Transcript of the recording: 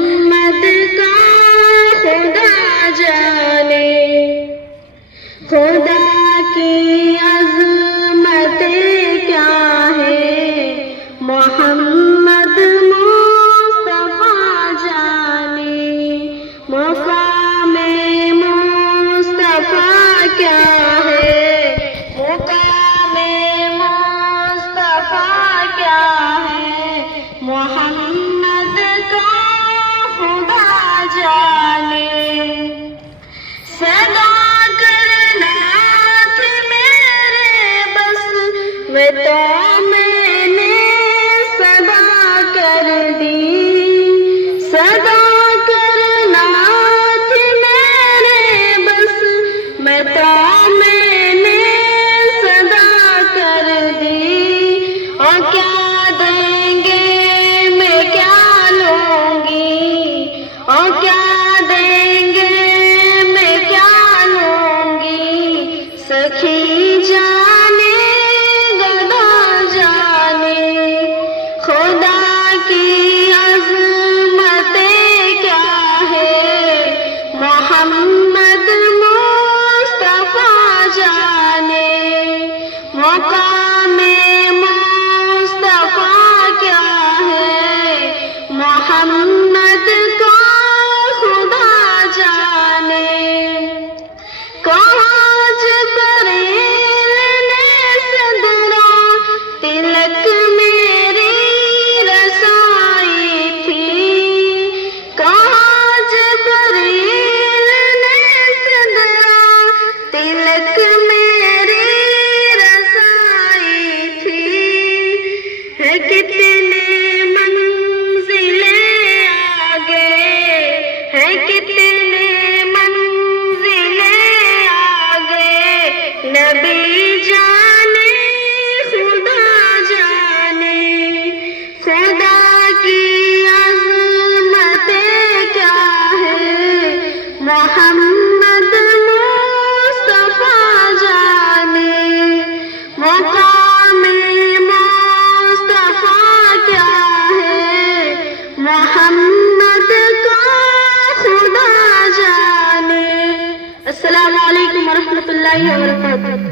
محمد کا خدا جانے، خدا کی عظمتیں کیا ہے، محمد مصطفیٰ جانے، مقام مصطفیٰ کیا ہے، مقام مصطفیٰ کیا ہے، محمد کا خدا جانے۔ صدا کرنا تھی میرے بس میں تو میں نے صدا کر دی، صدا کرنا تھی میرے بس میں تو میں نے صدا کر دی، اور کیا دیں گے میں کیا لوں گی، اور کیا دیں گے میں کیا لوں گی، سخی جانے گدا جانے، خدا کی عظمتیں کیا ہے، محمد مصطفیٰ جانے، مقام مصطفیٰ کیا ہے، محمد کا خدا جانے۔ کہاں جبریل نے صدرا تلک میری رسائی تھی، کہاں جبریل نے صدرا تلک میری رسائی تھی، ہے کتنے منزلیں آگے، ہے کتنے منزلیں آگے، نبی جانے خدا جانے، خدا کی عظمتیں کیا ہے، محمد مصطفیٰ جانے، مقام مصطفیٰ کیا ہے، محمد کا خدا جانے۔ السلام علیکم ورحمۃ اللہ وبرکاتہ۔